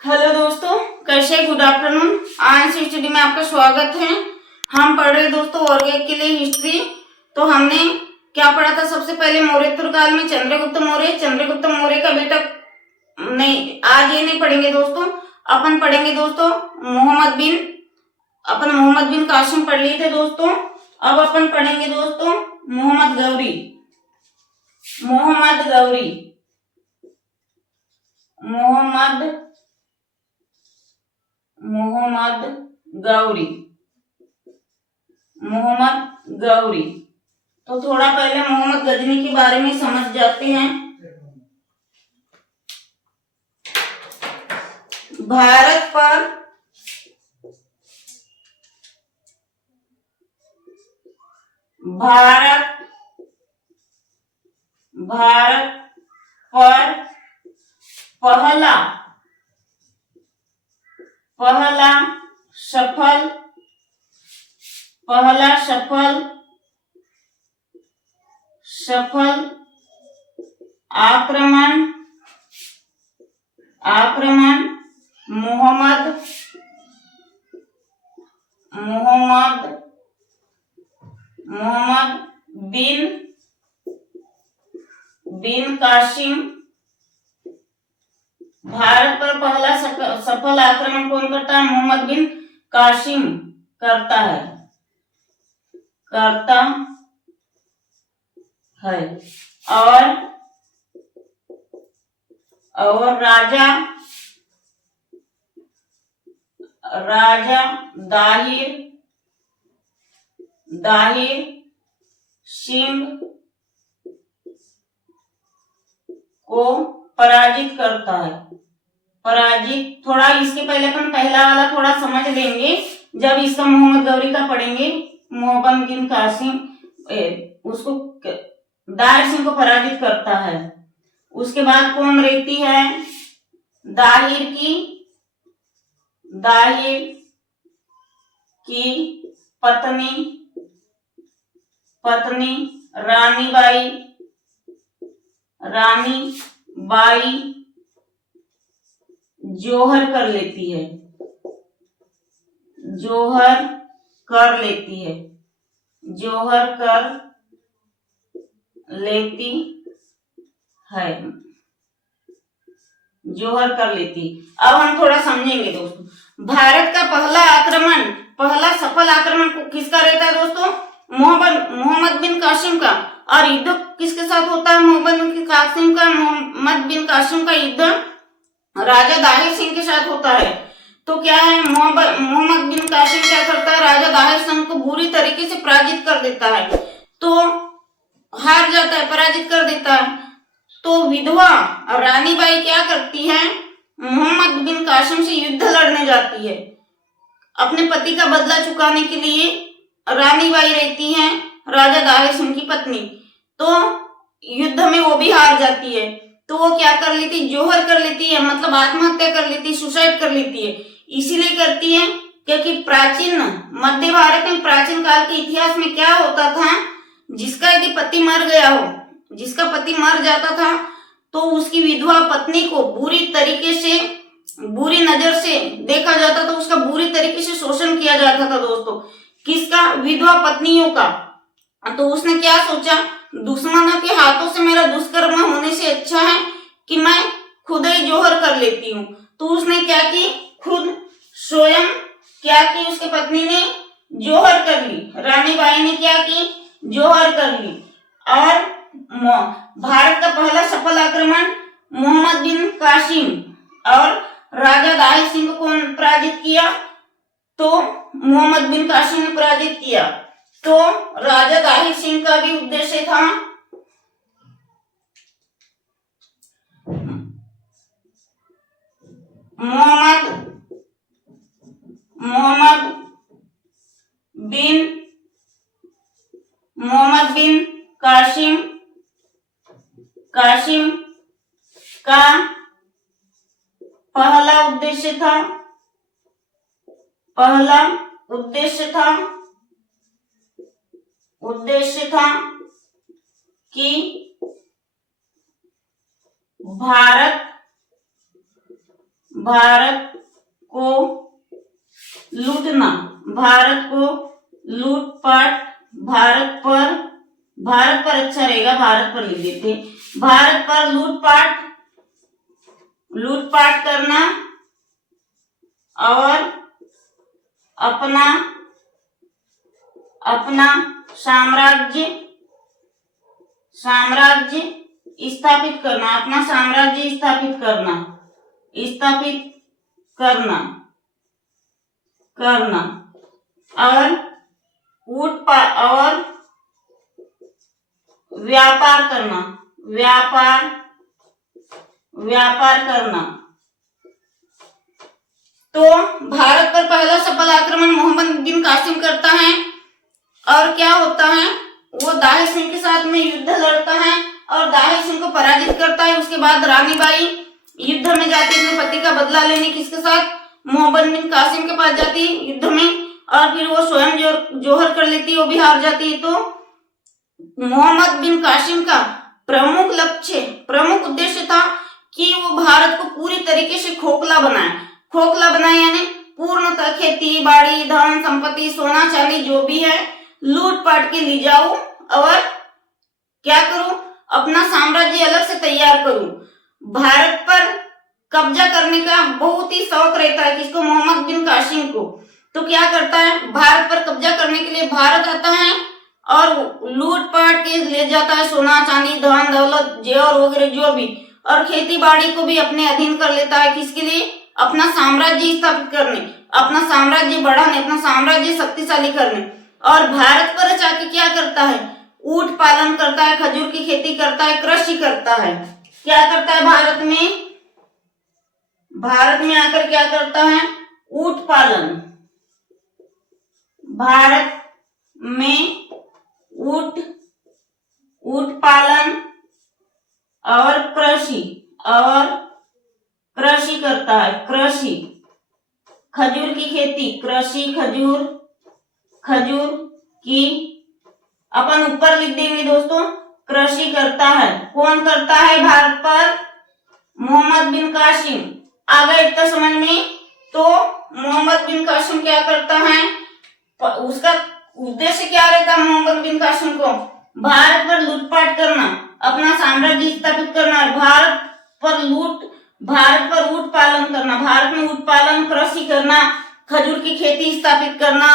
Hello दोस्तों, कैसे? Good afternoon. आज स्टडी में आपका स्वागत है। हम पढ़ रहे दोस्तों वर्ग के लिए हिस्ट्री। तो हमने क्या पढ़ा था? सबसे पहले मौर्योत्तर काल में चंद्रगुप्त मौर्य का बेटा नहीं, आज ये नहीं पढ़ेंगे दोस्तों। अपन पढ़ेंगे दोस्तों मोहम्मद बिन कासिम पढ़ लिए थे दोस्तों। अब अपन पढ़ेंगे दोस्तों मोहम्मद गौरी। मोहम्मद गौरी। तो थोड़ा पहले मोहम्मद गजनी के बारे में समझ जाते हैं। भारत पर पहला सफल आक्रमण मोहम्मद बिन कासिम। भारत पर पहला सफल आक्रमण कौन करता है? मोहम्मद बिन कासिम करता है। और राजा दाहिर सिंह को पराजित करता है। थोड़ा इसके पहले अपन पहला वाला थोड़ा समझ लेंगे जब इसका मोहम्मद गौरी का पढ़ेंगे। मोहम्मद बिन कासिम उसको दाहिर सिंह को पराजित करता है। उसके बाद कौन रहती है? दाहिर की पत्नी रानी बाई जोहर कर लेती है। जोहर कर लेती है। अब हम थोड़ा समझेंगे दोस्तों। भारत का पहला सफल आक्रमण किसका रहता है दोस्तों? मोहम्मद बिन कासिम का। और युद्ध किसके साथ होता है? मोहम्मद बिन कासिम का युद्ध राजा दाहिर सिंह के साथ होता है। तो क्या है, मोहम्मद बिन कासिम क्या करता है? राजा दाहिर सिंह को बुरी तरीके से पराजित कर देता है। तो हार जाता है, पराजित कर देता है। तो विधवा रानी बाई क्या करती है? मोहम्मद बिन कासिम से युद्ध लड़ने जाती है। अपने पति का बदला चुकाने के लिए रानी बाई रहती है राजा दाहिर सिंह की पत्नी। तो युद्ध में वो भी हार जाती है। तो वो क्या कर लेती? जोहर कर लेती है, मतलब आत्महत्या कर लेती है, सुसाइड कर लेती है। इसीलिए करती है क्योंकि प्राचीन मध्य भारत में प्राचीन काल के इतिहास में क्या होता था, जिसका यदि पति मर गया हो, जिसका पति मर जाता था तो उसकी विधवा पत्नी को बुरी नजर से देखा जाता था, उसका बुरी तरीके से शोषण किया जाता था दोस्तों। किसका? विधवा पत्नियों का। तो उसने क्या सोचा, दुश्मनों के हाथों से मेरा दुष्कर्म होने से अच्छा है कि मैं खुद ही जोहर कर लेती हूँ। तो उसने क्या की, खुद स्वयं क्या की, उसकी पत्नी ने जोहर कर ली। रानी बाई ने क्या की? जोहर कर ली। और भारत का पहला सफल आक्रमण मोहम्मद बिन कासिम और राजा दाहिर सिंह को पराजित किया? तो मोहम्मद बिन कासिम ने पराजित किया। तो राजा दाहिर सिंह का भी उद्देश्य था मोहम्मद बिन कासिम का पहला उद्देश्य था कि भारत को लूटना, भारत को लूटपाट, भारत पर अच्छा रहेगा, भारत पर लिख देते हैं। भारत पर लूटपाट करना और अपना साम्राज्य स्थापित करना, अपना साम्राज्य स्थापित करना और व्यापार करना। तो भारत पर पहला सफल आक्रमण मोहम्मद बिन कासिम करता है और क्या होता है, वो दाहिर सिंह के साथ में युद्ध लड़ता है और दाहिर सिंह को पराजित करता है। उसके बाद रानी बाई युद्ध में जाती है अपने पति का बदला लेने, किसके साथ, मोहम्मद बिन कासिम के पास जाती है युद्ध में, और फिर वो स्वयं जोहर कर लेती है, वो भी हार जाती है। तो मोहम्मद बिन कासिम का प्रमुख उद्देश्य था कि वो भारत को पूरी तरीके से खोखला बनाए, यानी पूर्णतः खेती बाड़ी धन संपत्ति सोना चांदी जो भी है लूटपाट के ले जाऊं और क्या करूं, अपना साम्राज्य अलग से तैयार करूं। भारत पर कब्जा करने का बहुत ही शौक रहता है किसको, मोहम्मद बिन कासिम को। तो क्या करता है, भारत पर कब्जा करने के लिए भारत आता है और लूटपाट के ले जाता है सोना चांदी धन दौलत जेवर वगैरह जो भी, और खेती बाड़ी को भी अपने अधीन कर लेता है, किसके लिए, अपना साम्राज्य स्थापित करने, अपना साम्राज्य बढ़ाने, अपना साम्राज्य शक्तिशाली करने। और भारत पर जाके क्या करता है, ऊंट पालन करता है, खजूर की खेती करता है, कृषि करता है। क्या करता है भारत में आकर क्या करता है, ऊंट पालन, भारत में ऊंट पालन और कृषि करता है, कृषि खजूर की खेती, कृषि खजूर की अपन ऊपर लिख देंगे दोस्तों, कृषि करता है। कौन करता है भारत पर, मोहम्मद बिन कासिम। आ गए इतना समझ में। तो मोहम्मद बिन कासिम क्या करता है, उसका उद्देश्य क्या रहता है मोहम्मद बिन कासिम को, भारत पर लूटपाट करना, अपना साम्राज्य स्थापित करना, भारत पर ऊंट पालन करना, भारत में ऊंट पालन कृषि करना, खजूर की खेती स्थापित करना।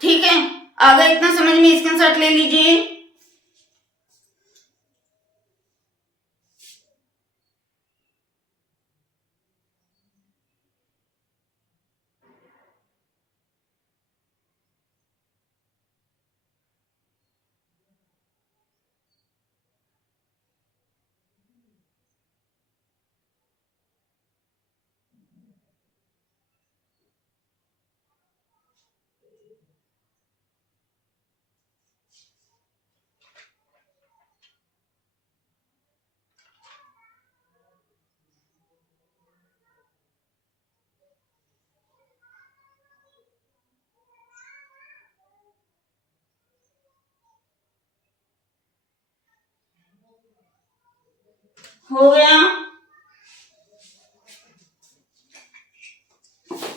ठीक है, आगे इतना समझ में, स्क्रीनशॉट ले लीजिए। हो गया,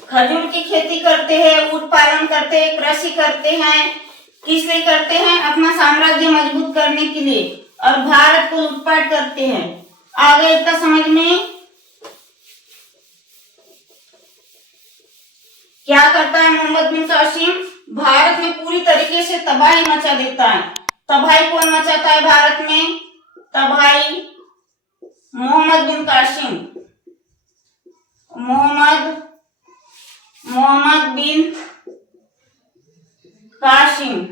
खजूर की खेती करते हैं, ऊंट पालन करते हैं, कृषि करते हैं, किस लिए करते हैं, अपना साम्राज्य मजबूत करने के लिए, और भारत को लूटपाट करते हैं। आगे इतना समझ में। क्या करता है मोहम्मद बिन कासिम, भारत में पूरी तरीके से तबाही मचा देता है। तबाही कौन मचाता है भारत में, तबाही मोहम्मद बिन कासिम, मोहम्मद बिन कासिम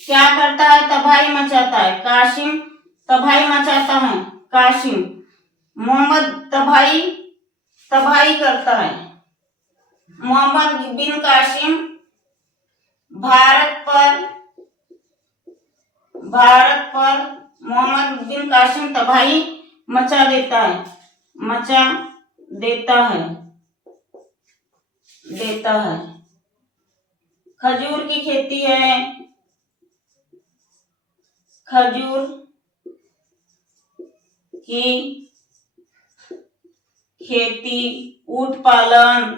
क्या करता है, तबाही मचाता है, कासिम तबाही मचाता है, कासिम मोहम्मद तबाही करता है। मोहम्मद बिन कासिम भारत पर मोहम्मद बिन कासिम तबाही मचा देता है। खजूर की खेती है, खजूर की खेती, ऊंट पालन,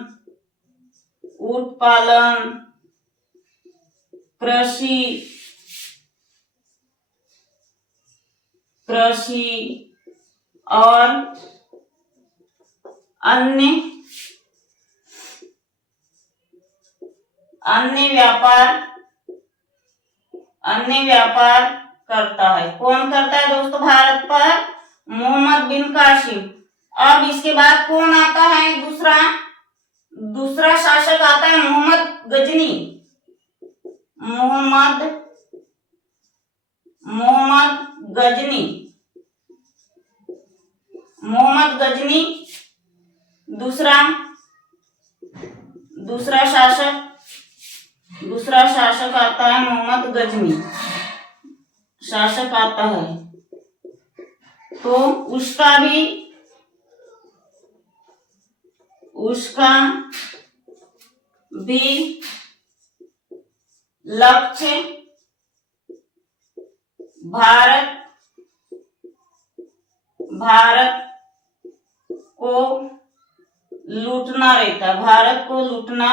कृषि, और अन्य व्यापार करता है। कौन करता है दोस्तों भारत पर? मोहम्मद बिन कासिम। अब इसके बाद कौन आता है? दूसरा शासक आता है मोहम्मद गजनी। दूसरा शासक आता है मोहम्मद गजनी शासक आता है। तो उसका भी लक्ष्य भारत को लूटना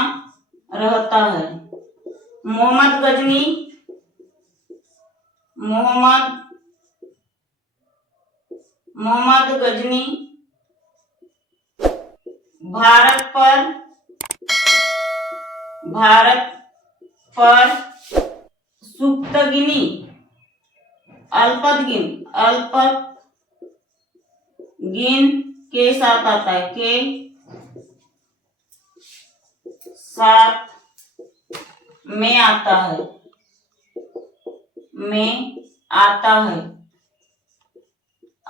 रहता है। मोहम्मद गजनी भारत पर सुप्तगिनी, अल्पतगिन के साथ आता है, में आता है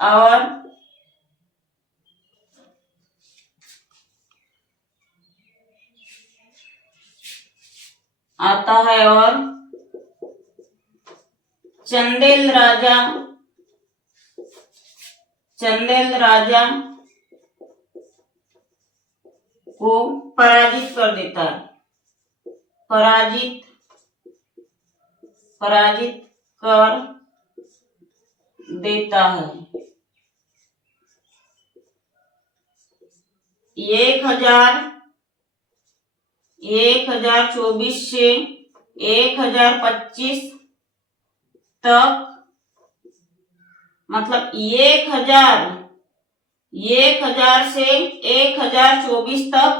और चंदेल राजा को पराजित कर देता है। पराजित कर देता है। 1024 से 1025 तक, मतलब 1000 से 1024 तक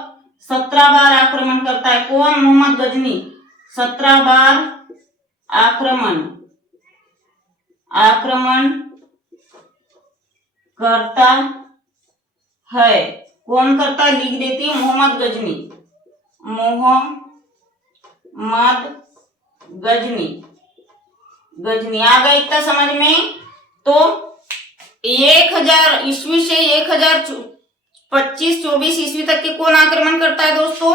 17 बार आक्रमण करता है। कौन? मोहम्मद गजनी 17 बार आक्रमण करता है। कौन करता है? लिख देती है मोहम्मद गजनी। आ गया इतना समझ में? तो 1000 ईस्वी से 1025-24 ईस्वी तक के कौन आक्रमण करता है दोस्तों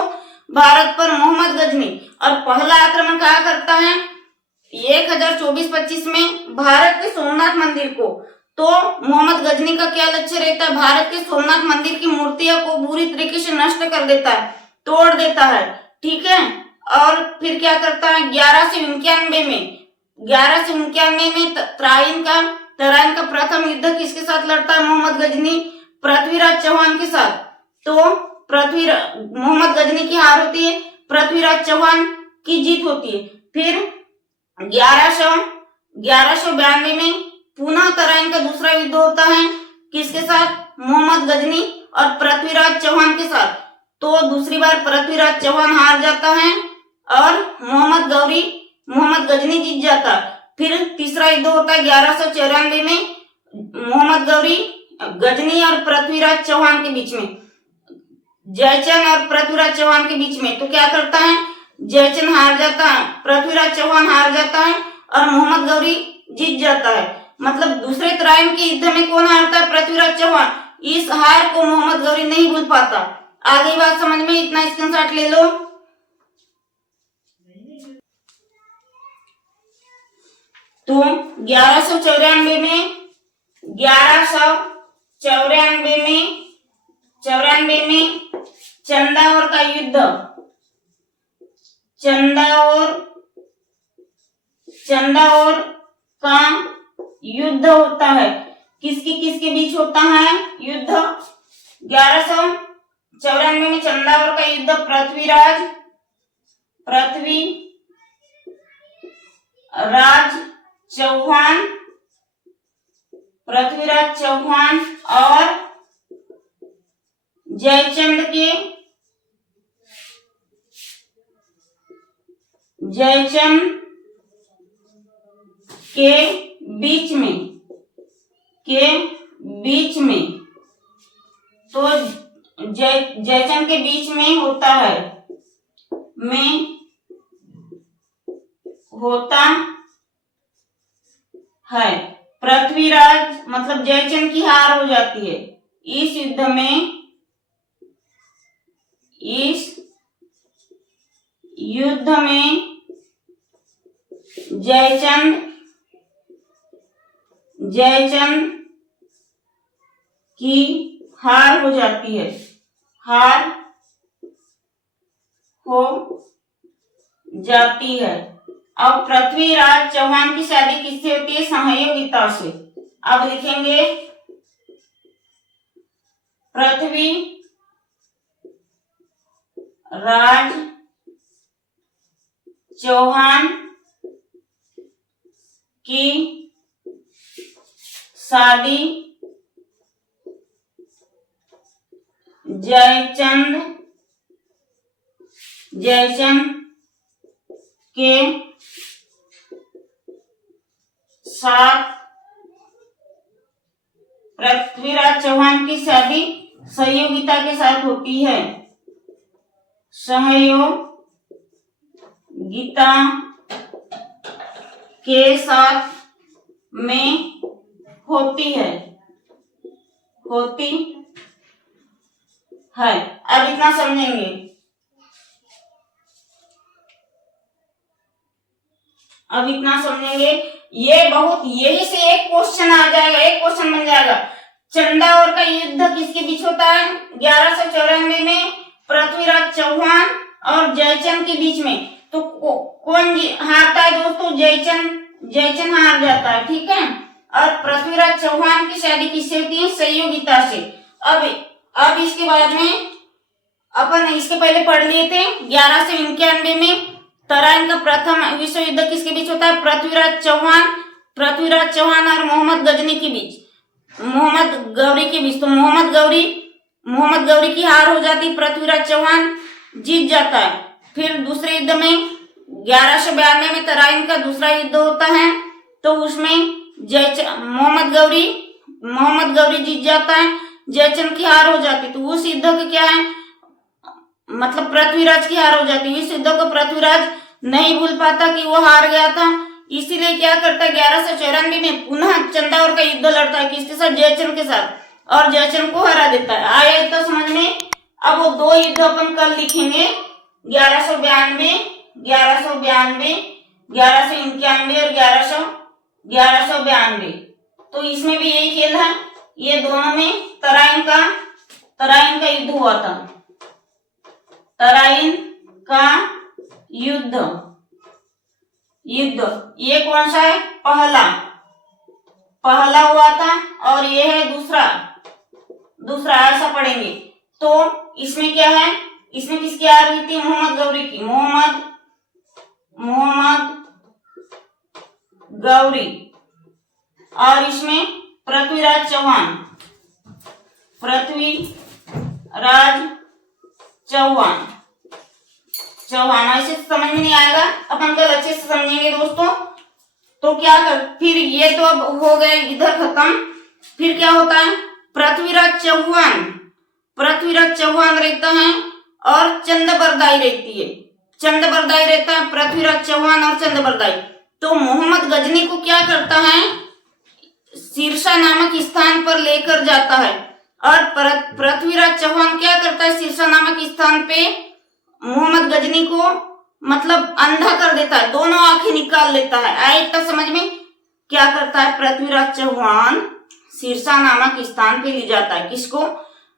भारत पर? मोहम्मद गजनी। और पहला आक्रमण कहाँ करता है? 1024-25 में भारत के सोमनाथ मंदिर को। तो मोहम्मद गजनी का क्या लक्ष्य रहता है? भारत के सोमनाथ मंदिर की मूर्तियों को बुरी तरीके से नष्ट कर देता है, तोड़ देता है, ठीक है। और फिर क्या करता है? 1191 में तराइन का प्रथम युद्ध किसके साथ लड़ता है मोहम्मद गजनी? पृथ्वीराज चौहान के साथ। तो मोहम्मद गजनी की हार होती है, पृथ्वीराज चौहान की जीत होती है। फिर 1192 में पुनः तराइन का दूसरा युद्ध होता है, किसके साथ? मोहम्मद गजनी और पृथ्वीराज चौहान के साथ। तो दूसरी बार पृथ्वीराज चौहान हार जाता है और मोहम्मद गजनी जीत जाता है। फिर तीसरा युद्ध होता है 1194 में मोहम्मद गजनी और पृथ्वीराज चौहान के बीच में, जयचंद और पृथ्वीराज चौहान के बीच में। तो क्या करता है? जयचंद हार जाता है, पृथ्वीराज चौहान हार जाता है और मोहम्मद गौरी जीत जाता है। मतलब दूसरे तराइन के युद्ध में कौन हारता है? पृथ्वीराज चौहान। इस हार को मोहम्मद गौरी नहीं भूल पाता। आगे बात समझ में? इतना स्क्रीनशॉट ले लो। तो 1194 में चंदावर का युद्ध, चंदावर का युद्ध होता है। किसके बीच होता है युद्ध? 1194 में चंदावर का युद्ध, पृथ्वीराज चौहान और जयचंद के बीच में तो जयचंद के बीच में होता है पृथ्वीराज मतलब जयचंद की हार हो जाती है। इस युद्ध में जयचंद की हार हो जाती है। अब पृथ्वीराज चौहान की शादी किससे होती है? सहयोगिता से। अब लिखेंगे पृथ्वीराज चौहान की शादी जयचंद के साथ, पृथ्वीराज चौहान की शादी सहयोगिता के साथ होती है। सहयोगिता के साथ में होती है। अब इतना समझेंगे। यही से एक क्वेश्चन आ जाएगा, एक क्वेश्चन बन जाएगा। चंदावर का युद्ध किसके बीच होता है? 1194 में पृथ्वीराज चौहान और जयचंद के बीच में। तो कौन हारता है दोस्तों? जयचंद हार जाता है, ठीक है। और पृथ्वीराज चौहान की शादी किससे होती है? सहयोगिता से। अब इसके बाद में अपन इसके पहले पढ़ लिए थे 1191 में तराइन का प्रथम विश्व युद्ध किसके बीच होता है? पृथ्वीराज चौहान और मोहम्मद गजनी के बीच, मोहम्मद गौरी के बीच। तो मोहम्मद गौरी की हार हो जाती, पृथ्वीराज चौहान जीत जाता है। फिर दूसरे युद्ध में 1192 में तराइन का दूसरा युद्ध होता है, तो उसमें मोहम्मद गौरी जीत जाता है, जयचंद की हार हो जाती। तो उस युद्ध का क्या है, मतलब पृथ्वीराज की हार हो जाती। इस युद्ध को पृथ्वीराज नहीं भूल पाता कि वो हार गया था, इसीलिए क्या करता है 1194 में पुनः चंदावर का युद्ध लड़ता है। किसके साथ? जयचंद के साथ, और जयचंद को हरा देता है। आया इतना समझ में? अब वो दो युद्ध अपन कल लिखेंगे, 1192, 1191 और 1192। तो इसमें भी यही खेल है, ये दोनों में तराइन का युद्ध हुआ था। तराइन का युद्ध ये कौन सा है? पहला हुआ था, और ये है दूसरा ऐसा पढ़ेंगे। तो इसमें क्या है? इसमें किसकी हार हुई थी? मोहम्मद गौरी की। मोहम्मद गौरी। और इसमें पृथ्वीराज चौहान ऐसे समझ में नहीं आएगा, अपन कल अच्छे से समझेंगे दोस्तों। तो क्या कर, फिर ये तो अब हो गए इधर खत्म। फिर क्या होता है? पृथ्वीराज चौहान रहता है और चंदबरदाई रहती है। चंदबरदाई रहता है, पृथ्वीराज चौहान और चंदबरदाई। तो मोहम्मद गजनी को क्या करता है? सिरसा नामक स्थान पर लेकर जाता है, और पृथ्वीराज चौहान क्या करता है? सिरसा नामक स्थान पे मोहम्मद गजनी को मतलब अंधा कर देता है, दोनों आंखें निकाल लेता है। आए इतना समझ में? क्या करता है? पृथ्वीराज चौहान सिरसा नामक स्थान पे ले जाता है, किसको?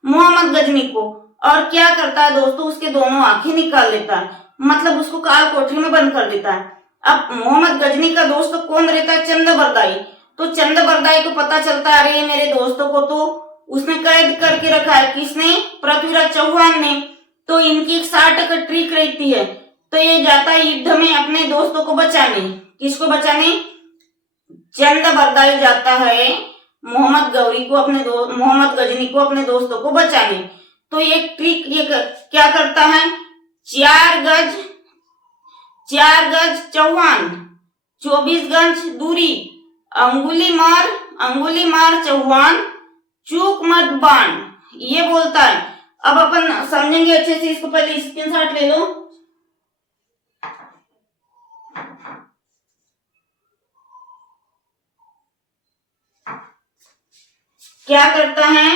मोहम्मद गजनी को। और क्या करता है दोस्तों? उसके दोनों आंखें निकाल लेता है, मतलब उसको काल कोठरी में बंद कर देता है। अब मोहम्मद गजनी का दोस्त कौन रहता है? चंदबरदाई। तो चंदबरदाई को पता चलता है, अरे मेरे दोस्तों को तो उसने कैद करके रखा है। किसने? पृथ्वीराज चौहान ने। तो इनकी एक 60 ट्रिक रहती है। तो ये जाता है युद्ध में अपने दोस्तों को बचाने। किसको बचाने? चंद बरदाई जाता है मोहम्मद गजनी को अपने दोस्तों को बचाने। तो ये ट्रिक ये क्या करता है? 4 गज चौहान, 24 गज दूरी, अंगुली मार चौहान, चूक मत बाण, ये बोलता है। अब अपन समझेंगे अच्छे से इसको। पहले स्क्रीनशॉट ले लो। क्या करता है?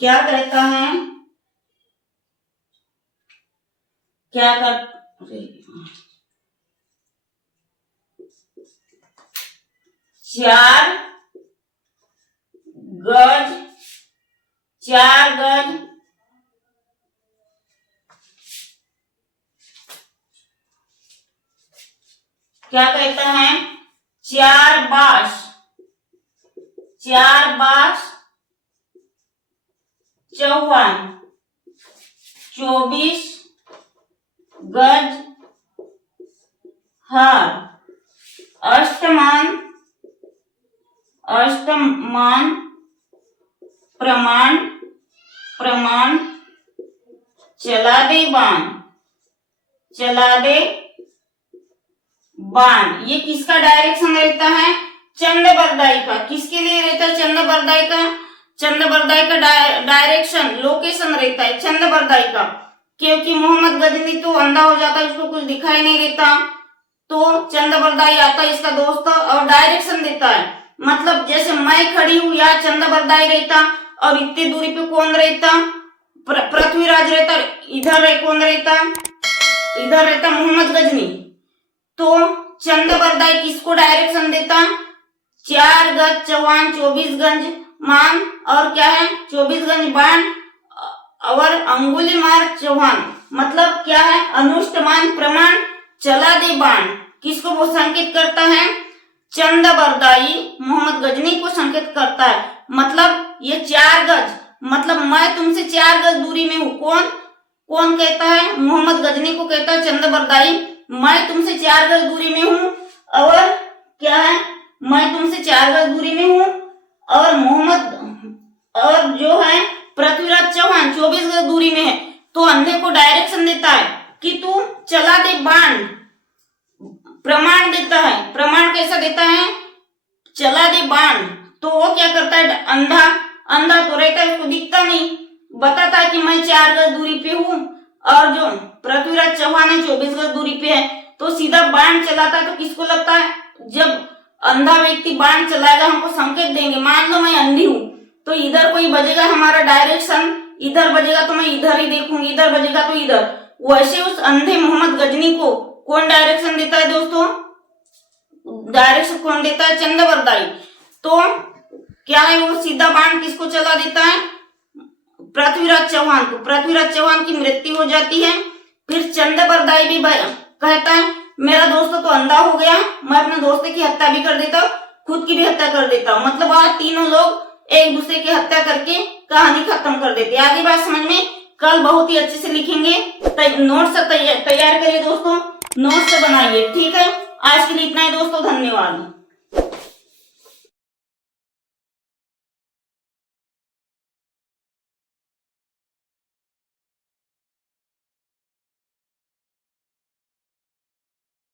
क्या करता है? क्या कर 4 गज क्या कहता है? 4 बाश चौहान, 24 गज हार, अष्टमान प्रमाण चला दे बाण। ये किसका डायरेक्शन रहता है? चंद बरदाई का। किसके लिए रहता है? चंद बरदाई का डायरेक्शन, लोकेशन रहता है चंद बरदाई का। क्योंकि मोहम्मद गजनी तो अंधा हो जाता है, उसको कुछ दिखाई नहीं देता। तो चंद बरदाई आता है इसका दोस्त और डायरेक्शन देता है। मतलब जैसे मैं खड़ी हूँ, यहाँ चंद बरदाई रहता और इतनी दूरी पे कौन रहता? पृथ्वीराज रहता। इधर कौन रहता? इधर रहता मोहम्मद गजनी। तो चंद बरदाई किसको डायरेक्शन देता? 4 गज चौहान, 24 गज मान और क्या है? 24 गज बाण और अंगुली मार चौहान। मतलब क्या है? अनुष्टमान प्रमाण चला दे बाण। किसको वो संकेत करता है? चंद बरदाई मोहम्मद गजनी को संकेत करता है। मतलब ये 4 गज, मतलब मैं तुमसे 4 गज दूरी में हूँ। कौन कहता है? मोहम्मद गजनी को कहता है चंद बरदाई, मैं तुमसे 4 गज दूरी में हूँ। और क्या है? मैं तुमसे 4 गज दूरी में हूँ और और जो है पृथ्वीराज चौहान 24 गज दूरी में है। तो अंधे को डायरेक्शन देता है कि तू चला दे बाण। प्रमाण देता है। प्रमाण कैसा देता है? चला दे बाण। तो वो क्या करता है? अंधा तो रहता है, उसको दिखता नहीं, बताता है कि मैं 4 गज दूरी पे हूँ और जो पृथ्वीराज चौहान है 24 गज दूरी पे है। तो सीधा बाण चलाता है। तो किसको लगता है? जब अंधा व्यक्ति बाण चलाएगा, हमको संकेत देंगे। मान लो मैं अंधी हूँ, तो इधर कोई बजेगा हमारा डायरेक्शन, इधर बजेगा तो मैं इधर ही देखूंगी, इधर बजेगा तो इधर। वैसे उस अंधे मोहम्मद गजनी को कौन डायरेक्शन देता है दोस्तों? डायरेक्शन कौन देता है? चंद बरदाई। तो क्या है? वो सीधा बाण किसको चला देता है? पृथ्वीराज चौहान को। पृथ्वीराज चौहान की मृत्यु हो जाती है। फिर चंद बरदाई भी कहता है मेरा दोस्त तो अंधा हो गया, मैं अपने दोस्त की हत्या भी कर देता हूँ, खुद की भी हत्या कर देता हूँ। मतलब आज तीनों लोग एक दूसरे की हत्या करके कहानी खत्म कर देते। आगे बात समझ में कल बहुत ही अच्छे से लिखेंगे। नोट से तैयार करिए दोस्तों, नोट से बनाइए। ठीक है, आज के लिए इतना ही दोस्तों, धन्यवाद।